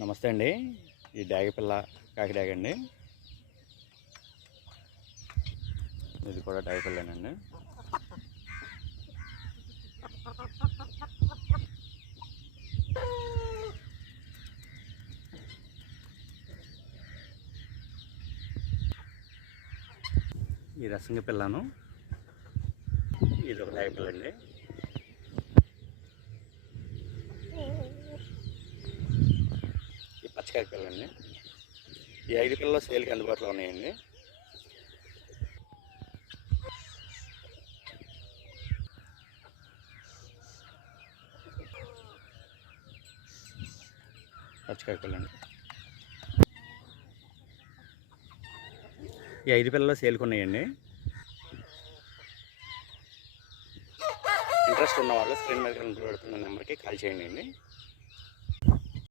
నమస్తే అండి. ఈ డాగపిల్ల కాకిడాగ అండి. ఇది కూడా డాగపిల్లేనండి. ఈ రసంగి పిల్లను, ఇది ఒక డాగపిల్ల అండి. ఈ పచ్చకాకి పిల్లండి. ఈ 5 పిల్లలు సేల్కి అందుబాటులో ఉన్నాయండి. పచ్చకాకి పిల్లండి. ఈ 5 పిల్లలు సేల్కి ఉన్నాయండి. ఇంట్రెస్ట్ ఉన్నవాళ్ళు స్క్రీన్ మీద పెడుతున్న నెంబర్కి కాల్ చేయండి.